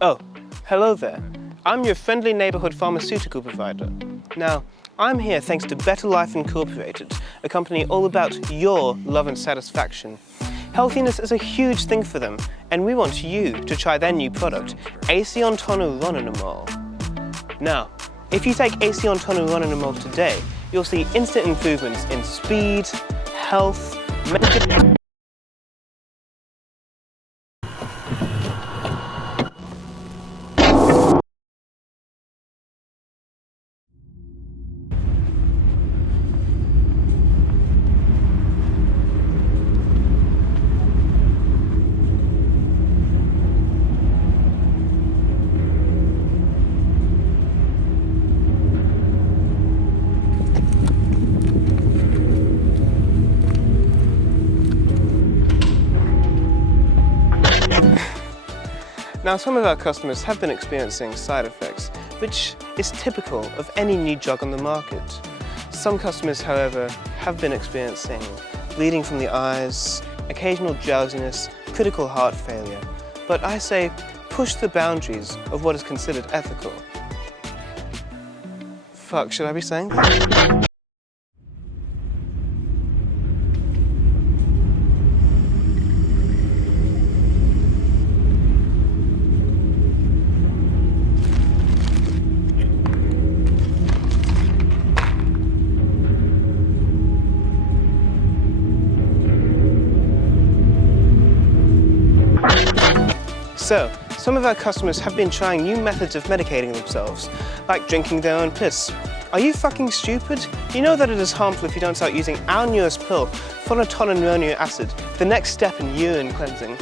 Oh, hello there. I'm your friendly neighborhood pharmaceutical provider. Now, I'm here thanks to Better Life Incorporated, a company all about your love and satisfaction. Healthiness is a huge thing for them, and we want you to try their new product, Aciontonuronimol. Now, if you take Aciontonuronimol today, you'll see instant improvements in speed, health, mental... Now, some of our customers have been experiencing side effects, which is typical of any new drug on the market. Some customers, however, have been experiencing bleeding from the eyes, occasional drowsiness, critical heart failure. But I say, push the boundaries of what is considered ethical. Fuck, should I be saying that? So, some of our customers have been trying new methods of medicating themselves, like drinking their own piss. Are you fucking stupid? You know that it is harmful if you don't start using our newest pill, phonotonuronic acid, the next step in urine cleansing.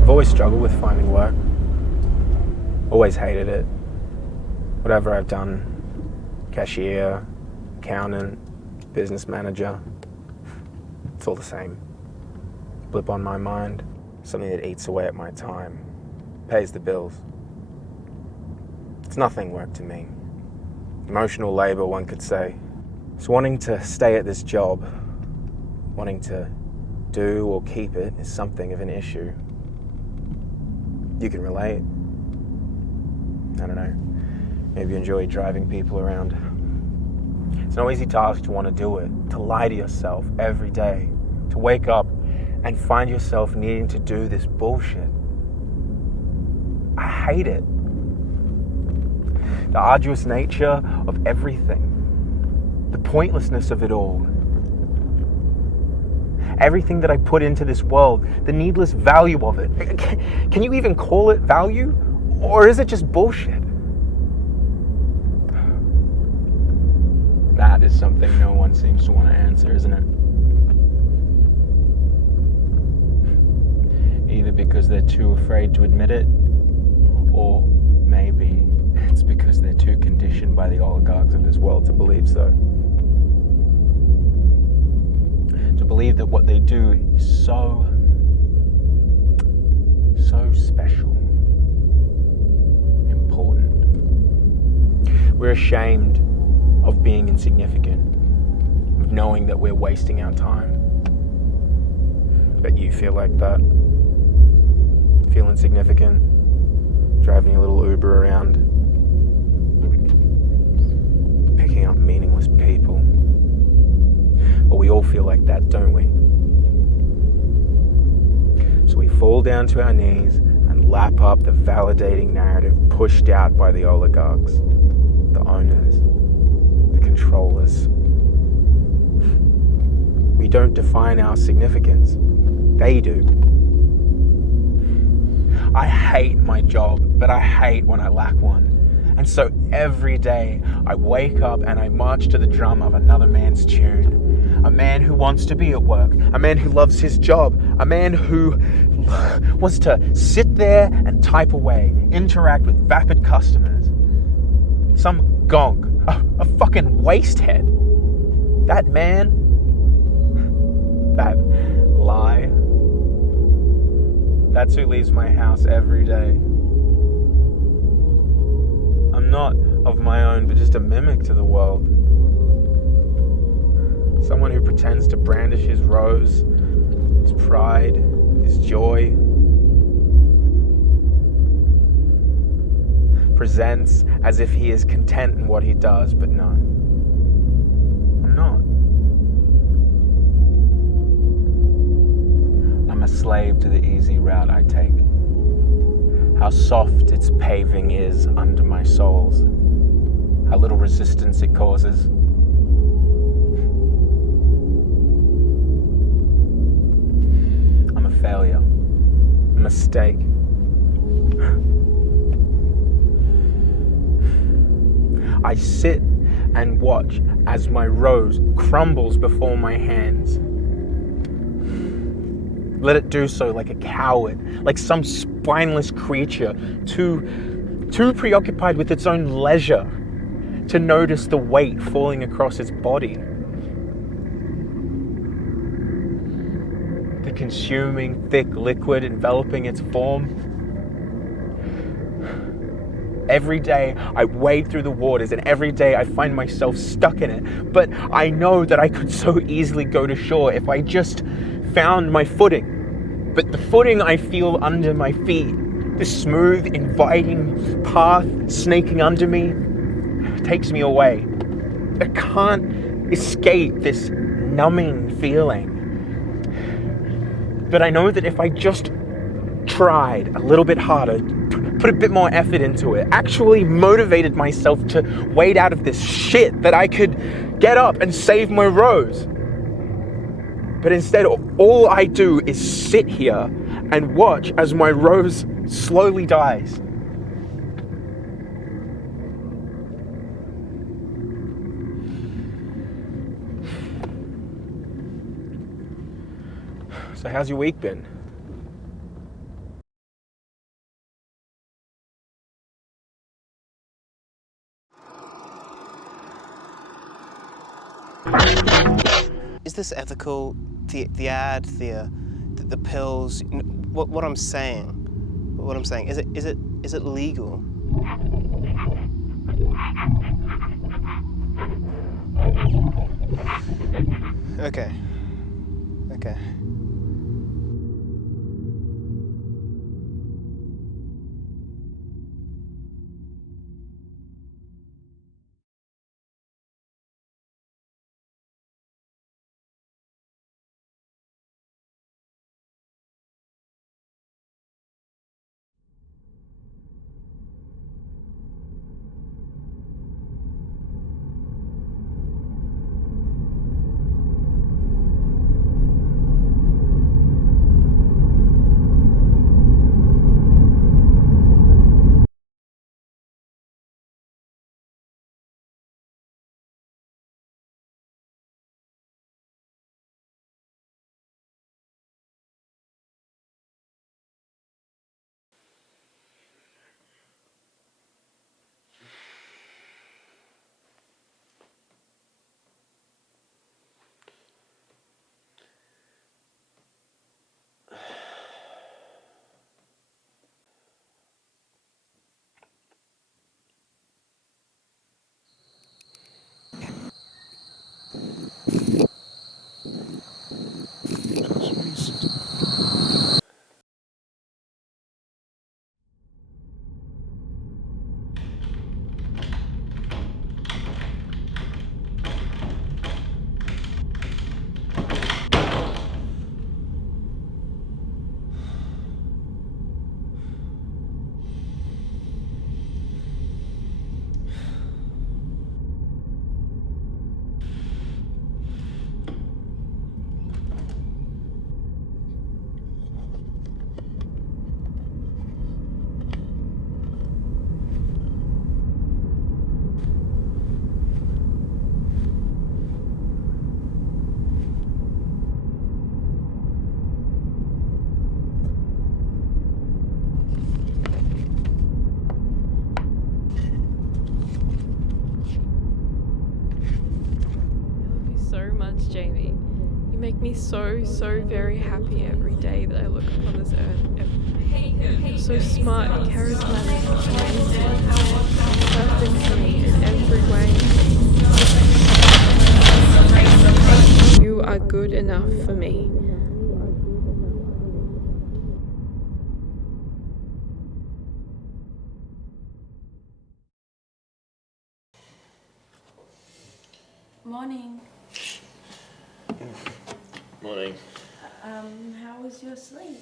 I've always struggled with finding work. Always hated it. Whatever I've done, cashier, accountant, business manager, it's all the same. Blip on my mind, something that eats away at my time, pays the bills. It's nothing work to me. Emotional labor, one could say. So wanting to stay at this job, wanting to do or keep it is something of an issue. You can relate. I don't know. Maybe you enjoy driving people around. It's no easy task to want to do it, to lie to yourself every day, to wake up and find yourself needing to do this bullshit. I hate it. The arduous nature of everything, the pointlessness of it all. Everything that I put into this world, the needless value of it. Can you even call it value? Or is it just bullshit? That is something no one seems to want to answer, isn't it? Either because they're too afraid to admit it, or maybe it's because they're too conditioned by the oligarchs of this world to believe so. To believe that what they do is so special, important. We're ashamed of being insignificant, of knowing that we're wasting our time. Bet you feel like that. Feel insignificant, driving a little Uber around, picking up meaningless people. But we all feel like that, don't we? So we fall down to our knees and lap up the validating narrative pushed out by the oligarchs, the owners, the controllers. We don't define our significance. They do. I hate my job, but I hate when I lack one. And so every day I wake up and I march to the drum of another man's tune. A man who wants to be at work, a man who loves his job, a man who wants to sit there and type away, interact with vapid customers. Some gonk, a fucking wastehead. That man, that lie, that's who leaves my house every day. I'm not of my own, but just a mimic to the world. Someone who pretends to brandish his rose, his pride, his joy. Presents as if he is content in what he does, but no. I'm not. I'm a slave to the easy route I take. How soft its paving is under my soles. How little resistance it causes. I'm a failure. A mistake. I sit and watch as my rose crumbles before my hands. Let it do so like a coward, like some spineless creature, too preoccupied with its own leisure to notice the weight falling across its body. The consuming thick liquid enveloping its form. Every day I wade through the waters and every day I find myself stuck in it. But I know that I could so easily go to shore if I just found my footing. But the footing I feel under my feet, the smooth, inviting path snaking under me, takes me away. I can't escape this numbing feeling. But I know that if I just tried a little bit harder, put a bit more effort into it, actually motivated myself to wade out of this shit, that I could get up and save my rose. But instead, all I do is sit here and watch as my rose slowly dies. So how's your week been? Is this ethical? The ad, the pills. What I'm saying? What I'm saying is it legal? Okay. Okay. Jamie. You make me so very happy every day that I look upon this earth. You're so smart, charismatic, amazing, perfect for me in every way. You are good enough for me. Morning. Morning. How was your sleep?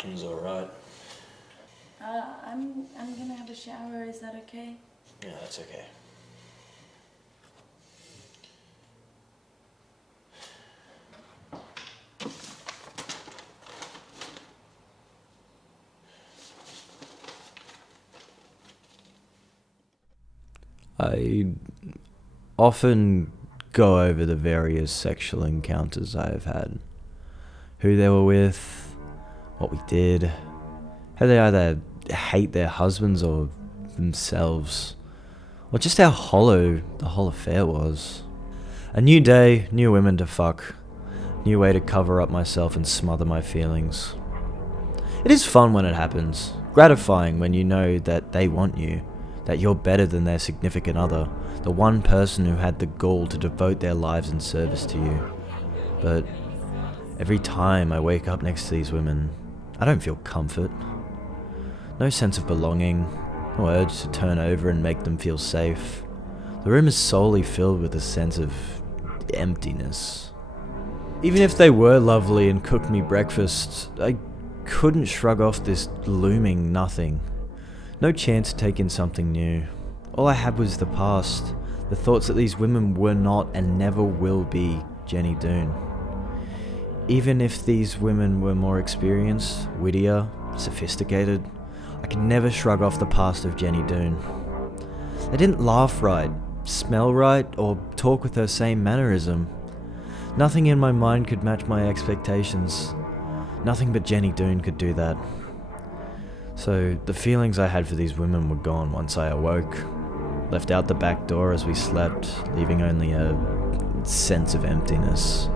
It was alright. I'm gonna have a shower, is that okay? Yeah, that's okay. I often go over the various sexual encounters I have had. Who they were with, what we did, how they either hate their husbands or themselves, or just how hollow the whole affair was. A new day, new women to fuck, new way to cover up myself and smother my feelings. It is fun when it happens, gratifying when you know that they want you, that you're better than their significant other, the one person who had the gall to devote their lives in service to you. But every time I wake up next to these women, I don't feel comfort. No sense of belonging, no urge to turn over and make them feel safe. The room is solely filled with a sense of emptiness. Even if they were lovely and cooked me breakfast, I couldn't shrug off this looming nothing. No chance to take in something new. All I had was the past, the thoughts that these women were not and never will be Jenny Dunne. Even if these women were more experienced, wittier, sophisticated, I could never shrug off the past of Jenny Dunne. They didn't laugh right, smell right, or talk with her same mannerism. Nothing in my mind could match my expectations. Nothing but Jenny Dunne could do that. So the feelings I had for these women were gone once I awoke, left out the back door as we slept, leaving only a sense of emptiness.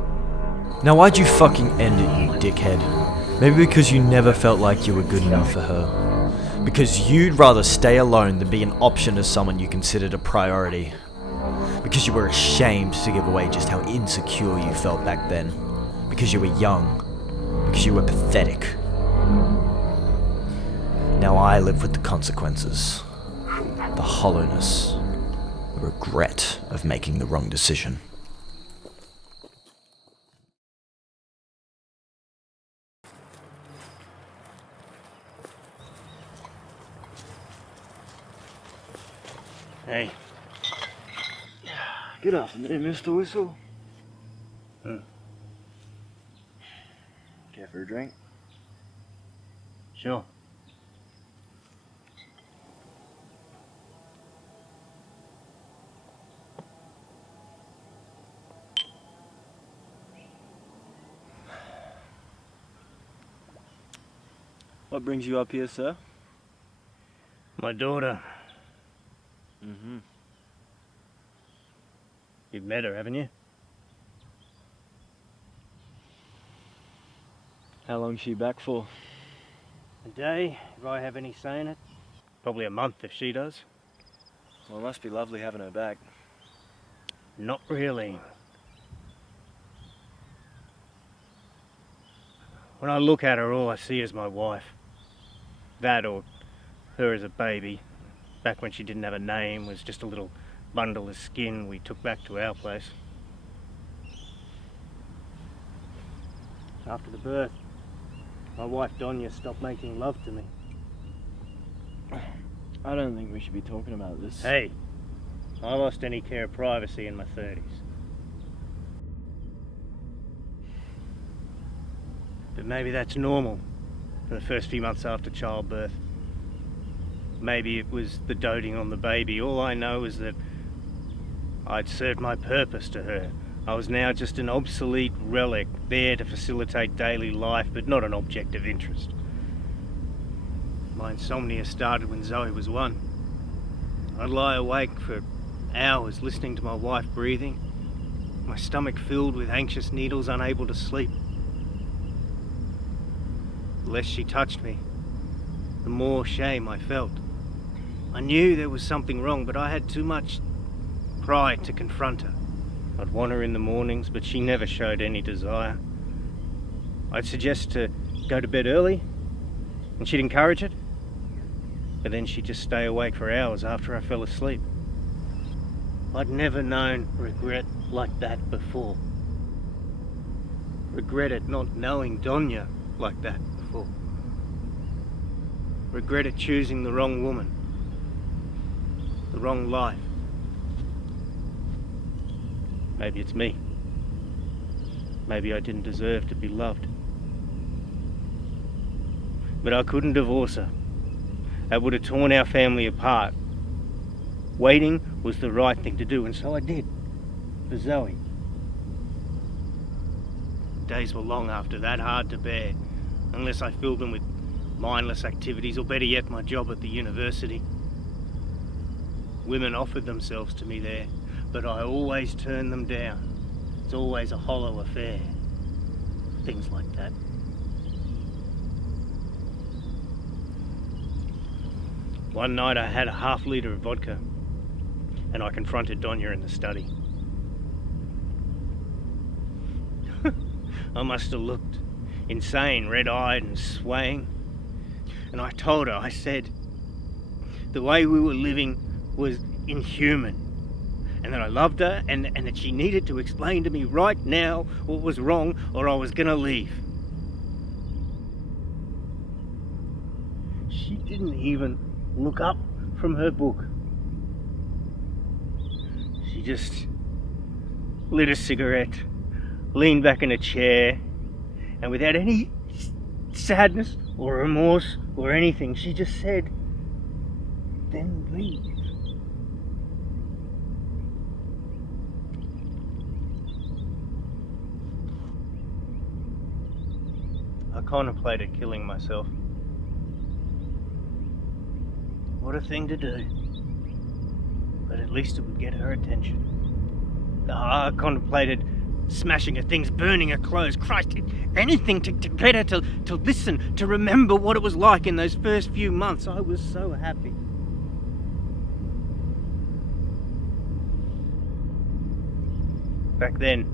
Now why'd you fucking end it, you dickhead? Maybe because you never felt like you were good enough for her. Because you'd rather stay alone than be an option to someone you considered a priority. Because you were ashamed to give away just how insecure you felt back then. Because you were young. Because you were pathetic. Now I live with the consequences. The hollowness. The regret of making the wrong decision. Hey. Good afternoon, Mr. Whistle. Care for a drink? Sure. What brings you up here, sir? My daughter. Mm-hmm. You've met her, haven't you? How long's she back for? A day, if I have any say in it. Probably a month if she does. Well, it must be lovely having her back. Not really. When I look at her, all I see is my wife. That or her as a baby, back when she didn't have a name, was just a little bundle of skin we took back to our place. After the birth, my wife Dunne stopped making love to me. I don't think we should be talking about this. Hey, I lost any care of privacy in my 30s. But maybe that's normal for the first few months after childbirth. Maybe it was the doting on the baby. All I know is that I'd served my purpose to her. I was now just an obsolete relic, there to facilitate daily life, but not an object of interest. My insomnia started when Zoe was 1. I'd lie awake for hours listening to my wife breathing, my stomach filled with anxious needles, unable to sleep. The less she touched me, the more shame I felt. I knew there was something wrong, but I had too much pride to confront her. I'd want her in the mornings, but she never showed any desire. I'd suggest to go to bed early, and she'd encourage it, but then she'd just stay awake for hours after I fell asleep. I'd never known regret like that before. Regretted not knowing Dunne like that before. Regretted choosing the wrong woman, the wrong life. Maybe it's me. Maybe I didn't deserve to be loved. But I couldn't divorce her. That would have torn our family apart. Waiting was the right thing to do, and so I did, for Zoe. Days were long after that, hard to bear, unless I filled them with mindless activities, or better yet, my job at the university. Women offered themselves to me there, but I always turned them down. It's always a hollow affair. Things like that. One night I had a half-litre of vodka, and I confronted Dunne in the study. I must have looked insane, red-eyed and swaying. And I told her, I said, the way we were living was inhuman, and that I loved her, and that she needed to explain to me right now what was wrong, or I was gonna leave. She didn't even look up from her book. She just lit a cigarette, leaned back in a chair, and without any sadness or remorse or anything, she just said, "Then leave." I contemplated killing myself. What a thing to do. But at least it would get her attention. I contemplated smashing her things, burning her clothes, Christ, anything to get her to listen, to remember what it was like in those first few months. I was so happy. Back then,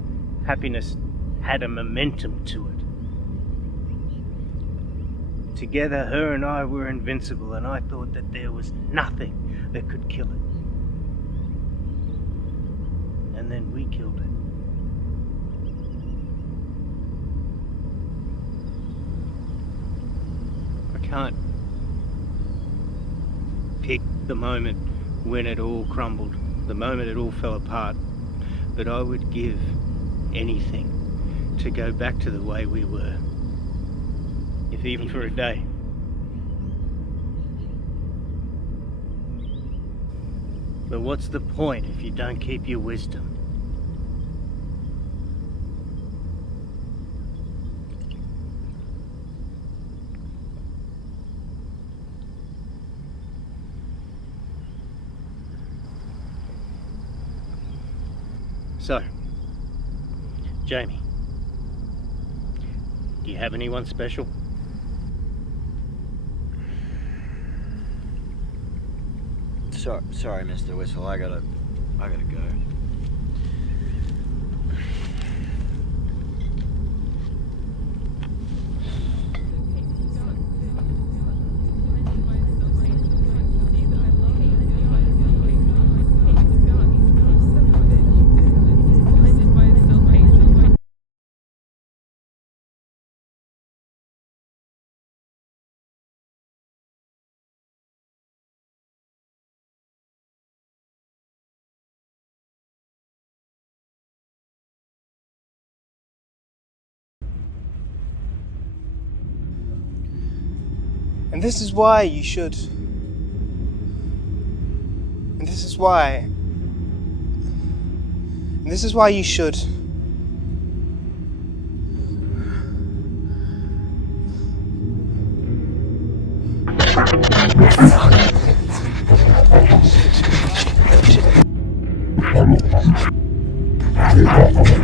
happiness had a momentum to it. Together, her and I were invincible, and I thought that there was nothing that could kill it. And then we killed it. I can't pick the moment when it all crumbled, the moment it all fell apart, but I would give anything to go back to the way we were, if even for a day. But what's the point if you don't keep your wisdom? So, Jamie, do you have anyone special? Sorry, Mr. Whistle. I gotta go. And this is why you should. And this is why. And this is why you should. Fuck.